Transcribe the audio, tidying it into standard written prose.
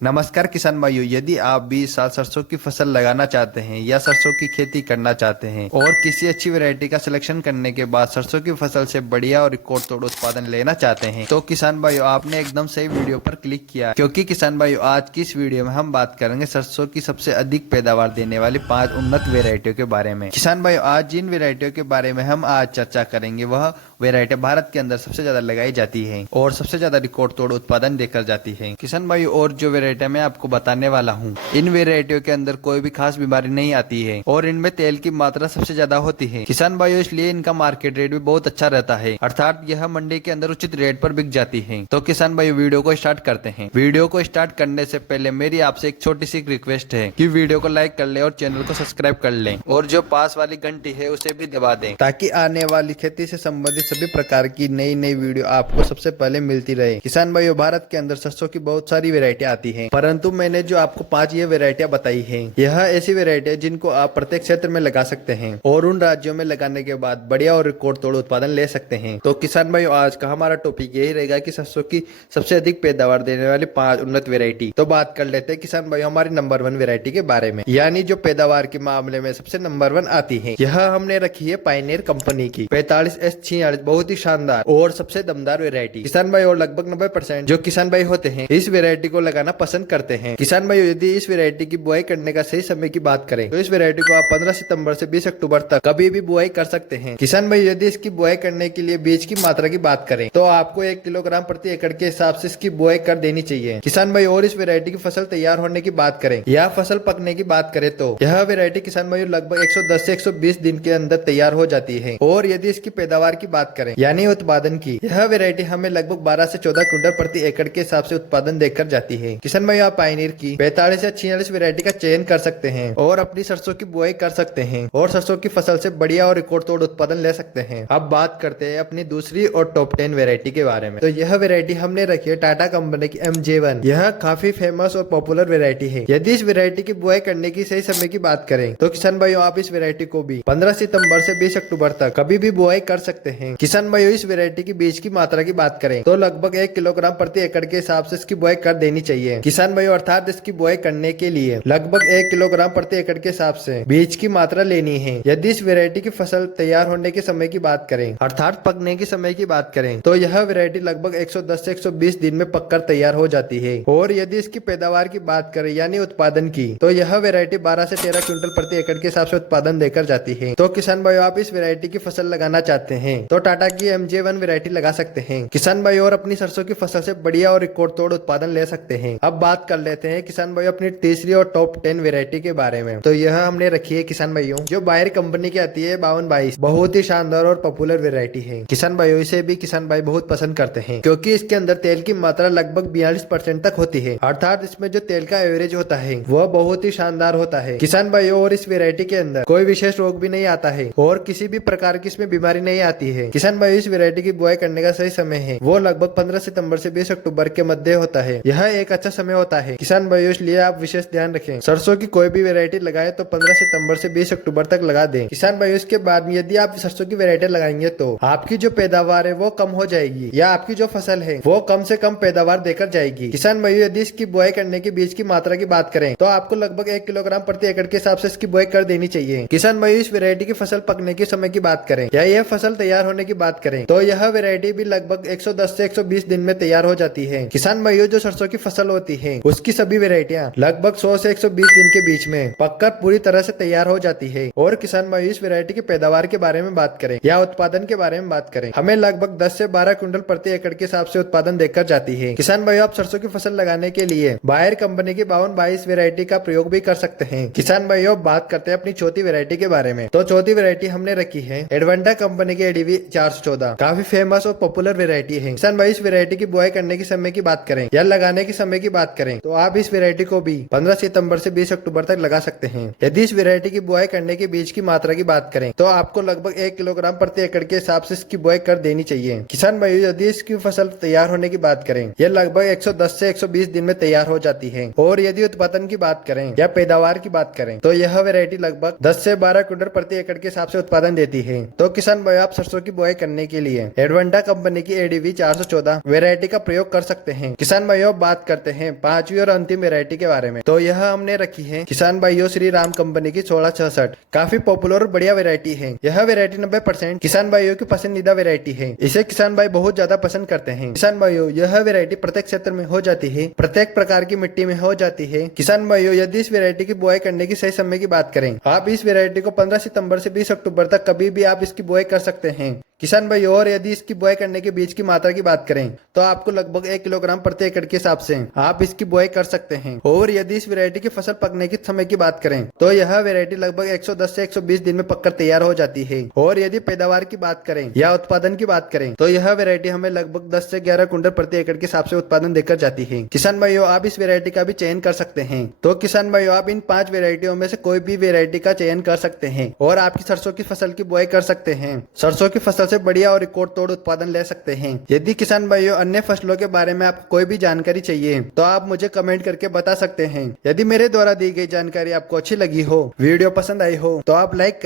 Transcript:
नमस्कार किसान भाइयों, यदि आप भी इस साल सरसों की फसल लगाना चाहते हैं या सरसों की खेती करना चाहते हैं और किसी अच्छी वैरायटी का सिलेक्शन करने के बाद सरसों की फसल से बढ़िया और रिकॉर्ड तोड़ उत्पादन लेना चाहते हैं तो किसान भाइयों आपने एकदम सही वीडियो पर क्लिक किया है। क्योंकि किसान भाइयों आज की इस वीडियो में हम बात करेंगे सरसों की सबसे अधिक पैदावार देने वाली 5 उन्नत वेरायटियों के बारे में। किसान भाइयों आज जिन वेरायटियों के बारे में हम आज चर्चा करेंगे वह वेरायटी भारत के अंदर सबसे ज्यादा लगाई जाती है और सबसे ज्यादा रिकॉर्ड तोड़ उत्पादन देकर जाती है। किसान भाई और जो वेरायटी मैं आपको बताने वाला हूँ, इन वेरायटियों के अंदर कोई भी खास बीमारी नहीं आती है और इनमें तेल की मात्रा सबसे ज्यादा होती है। किसान भाइयों इसलिए इनका मार्केट रेट भी बहुत अच्छा रहता है, अर्थात यह मंडी के अंदर उचित रेट पर बिक जाती है। तो किसान भाई वीडियो को स्टार्ट करते हैं। वीडियो को स्टार्ट करने से पहले मेरी आपसे एक छोटी सी रिक्वेस्ट है कि वीडियो को लाइक कर ले और चैनल को सब्सक्राइब कर लें और जो पास वाली घंटी है उसे भी दबा दें ताकि आने वाली खेती से संबंधित सभी प्रकार की नई नई वीडियो आपको सबसे पहले मिलती रहे। किसान भाइयों भारत के अंदर सरसों की बहुत सारी वेरायटी आती हैं, परंतु मैंने जो आपको 5 ये वेरायटियां बताई हैं, यह ऐसी वेरायटी है जिनको आप प्रत्येक क्षेत्र में लगा सकते हैं और उन राज्यों में लगाने के बाद बढ़िया और रिकॉर्ड तोड़ उत्पादन ले सकते हैं। तो किसान भाइयों आज का हमारा टॉपिक यही रहेगा कि सरसों की सबसे अधिक पैदावार देने वाली 5 उन्नत वेरायटी। तो बात कर लेते हैं किसान भाइयों हमारी नंबर 1 वेरायटी के बारे में, यानी जो पैदावार के मामले में सबसे नंबर 1 आती है। यह हमने रखी है पायनियर कंपनी की 45S46, बहुत ही शानदार और सबसे दमदार वेरायटी। किसान भाई और लगभग 90% जो किसान भाई होते हैं इस वेरायटी को लगाना पसंद करते हैं। किसान भाई यदि इस वेरायटी की बुआई करने का सही समय की बात करें तो इस वेरायटी को आप 15 सितंबर से 20 अक्टूबर तक कभी भी बुआई कर सकते हैं। किसान भाई यदि इसकी बुआई करने के लिए बीज की मात्रा की बात करें तो आपको 1 किलोग्राम प्रति एकड़ के हिसाब से इसकी बुआई कर देनी चाहिए। किसान भाई और इस वेरायटी की फसल तैयार होने की बात करें या फसल पकने की बात करें तो यह वेरायटी किसान भाई लगभग 110 से 120 दिन के अंदर तैयार हो जाती है। और यदि इसकी पैदावार की बात करें यानी उत्पादन की, यह वेरायटी हमें लगभग 12 से 14 क्विंटल प्रति एकड़ के हिसाब से उत्पादन देकर जाती है। किसान भाई आप पायनियर की 45 या 46 वेरायटी का चयन कर सकते हैं और अपनी सरसों की बुआई कर सकते हैं और सरसों की फसल से बढ़िया और रिकॉर्ड तोड़ उत्पादन ले सकते हैं। अब बात करते हैं अपनी दूसरी और टॉप 10 वेरायटी के बारे में। तो यह वेरायटी हमने रखी है टाटा कंपनी की MJ1। यह काफी फेमस और पॉपुलर वेरायटी है। यदि इस वेरायटी की बुआई करने की सही समय की बात करें तो किसान भाइयों आप इस वेरायटी को भी 15 सितंबर से 20 अक्टूबर तक कभी भी बुआई कर सकते हैं। किसान भाइयों इस वेरायटी की बीज की मात्रा की बात करें तो लगभग 1 किलोग्राम प्रति एकड़ के हिसाब से इसकी बुआई कर देनी चाहिए। किसान भाइयों अर्थात इसकी बुआई करने के लिए लगभग 1 किलोग्राम प्रति एकड़ के हिसाब से बीज की मात्रा लेनी है। यदि इस वेरायटी की फसल तैयार होने के समय की बात करें अर्थात पकने के समय की बात करें तो यह वेरायटी लगभग 110 से 120 दिन में पककर तैयार हो जाती है। और यदि इसकी पैदावार की बात करें यानी उत्पादन की तो यह वेरायटी 12 से 13 क्विंटल प्रति एकड़ के हिसाब से उत्पादन देकर जाती है। तो किसान भाइयों आप इस वेरायटी की फसल लगाना चाहते हैं तो टाटा की MJ1 वेरायटी लगा सकते हैं। किसान भाई और अपनी सरसों की फसल से बढ़िया और रिकॉर्ड तोड़ उत्पादन ले सकते हैं। अब बात कर लेते हैं किसान भाई अपनी तीसरी और टॉप 10 वेरायटी के बारे में। तो यह हमने रखी है किसान भाइयों जो बायर कंपनी की आती है 5222, बहुत ही शानदार और पॉपुलर वेरायटी है। किसान भाइयों इसे भी किसान भाई बहुत पसंद करते हैं क्योंकि इसके अंदर तेल की मात्रा लगभग 42% तक होती है, अर्थात इसमें जो तेल का एवरेज होता है वह बहुत ही शानदार होता है। किसान भाइयों और इस वेरायटी के अंदर कोई विशेष रोग भी नहीं आता है और किसी भी प्रकार की इसमें बीमारी नहीं आती है। किसान भाई इस वेरायटी की बुआई करने का सही समय है वो लगभग 15 सितंबर से 20 अक्टूबर के मध्य होता है। यह एक अच्छा समय होता है किसान भाइयों, इसलिए आप विशेष ध्यान रखें। सरसों की कोई भी वेरायटी लगाए तो 15 सितंबर से 20 अक्टूबर तक लगा दें। किसान भाइयों इसके बाद में यदि आप सरसों की वेरायटी लगाएंगे तो आपकी जो पैदावार है वो कम हो जाएगी या आपकी जो फसल है वो कम से कम पैदावार देकर जाएगी। किसान भाइयों यदि इसकी बुआई करने की बीज की मात्रा की बात करें तो आपको लगभग 1 किलोग्राम प्रति एकड़ के हिसाब से इसकी बुआई कर देनी चाहिए। किसान भाइयों इस वेरायटी की फसल पकने के समय की बात करें या यह फसल तैयार होने की बात करें तो यह वेरायटी भी लगभग 110 से 120 दिन में तैयार हो जाती है। किसान भाइयों जो सरसों की फसल होती है उसकी सभी वेरायटियां लगभग 100 से 120 दिन के बीच में पककर पूरी तरह से तैयार हो जाती है। और किसान भाइयों इस वेरायटी की पैदावार के बारे में बात करें या उत्पादन के बारे में बात करें हमें लगभग 10 से 12 क्विंटल प्रति एकड़ के हिसाब से उत्पादन देकर जाती है। किसान भाइयों आप सरसों की फसल लगाने के लिए बायर कंपनी की 5222 वेरायटी का प्रयोग भी कर सकते हैं। किसान भाइयों बात करते हैं अपनी चौथी वेरायटी के बारे में। तो चौथी वेरायटी हमने रखी है एडवेंटा कंपनी की ADV 414, काफी फेमस और पॉपुलर वेरायटी है। किसान भाई इस वेरायटी की बुआई करने के समय की बात करें या लगाने के समय की बात करें तो आप इस वेरायटी को भी 15 सितंबर से 20 अक्टूबर तक लगा सकते हैं। यदि इस वेरायटी की बुआई करने के बीज की मात्रा की बात करें तो आपको लगभग 1 किलोग्राम प्रति एकड़ के हिसाब से इसकी बुआई कर देनी चाहिए। किसान भाई यदि इसकी फसल तैयार होने की बात करें यह लगभग 110 से 120 दिन में तैयार हो जाती है। और यदि उत्पादन की बात करें या पैदावार की बात करें तो यह वेरायटी लगभग 10 से 12 क्विंटल प्रति एकड़ के हिसाब से उत्पादन देती है। तो किसान भाई आप सरसों की बुआई करने के लिए एडवेंटा कंपनी की एडीवी 414 वेरायटी का प्रयोग कर सकते हैं। किसान भाइयों, बात करते हैं पांचवी और अंतिम वेरायटी के बारे में। तो यह हमने रखी है किसान भाइयों श्री राम कंपनी की 1666। काफी पॉपुलर और बढ़िया वेरायटी है। यह वेरायटी 90% किसान भाइयों की पसंदीदा वेरायटी है। इसे किसान भाई बहुत ज्यादा पसंद करते हैं। किसान भाइयों, यह वेरायटी प्रत्येक क्षेत्र में हो जाती है, प्रत्येक प्रकार की मिट्टी में हो जाती है। किसान भाइयों, यदि इस वेरायटी की बुआई करने की सही समय की बात करें, आप इस वेरायटी को 15 सितंबर से 20 अक्टूबर तक कभी भी आप इसकी बुआई कर सकते हैं। किसान भाई, और यदि इसकी बुआई करने के बीज की मात्रा की बात करें तो आपको लगभग 1 किलोग्राम प्रति एकड़ के हिसाब से आप इसकी बुआई कर सकते हैं। और यदि इस वेरायटी की फसल पकने के समय की बात करें तो यह वेरायटी लगभग 110 से 120 दिन में पककर तैयार हो जाती है। और यदि पैदावार की बात करें या उत्पादन की बात करें तो यह वेरायटी हमें लगभग 10 से 11 कुंटल प्रति एकड़ के हिसाब से उत्पादन देकर जाती है। किसान भाइयों, आप इस वेरायटी का भी चयन कर सकते हैं। तो किसान भाइयों, आप इन 5 वेरायटियों में से कोई भी वेरायटी का चयन कर सकते हैं और आपकी सरसों की फसल की बुआई कर सकते हैं। सरसों की फसल से बढ़िया और रिकॉर्ड तोड़ उत्पादन ले सकते हैं। यदि किसान भाइयों अन्य फसलों के बारे में आपको कोई भी जानकारी चाहिए तो आप मुझे कमेंट करके बता सकते हैं। यदि मेरे द्वारा दी गई जानकारी आपको अच्छी लगी हो, वीडियो पसंद आई हो तो आप लाइक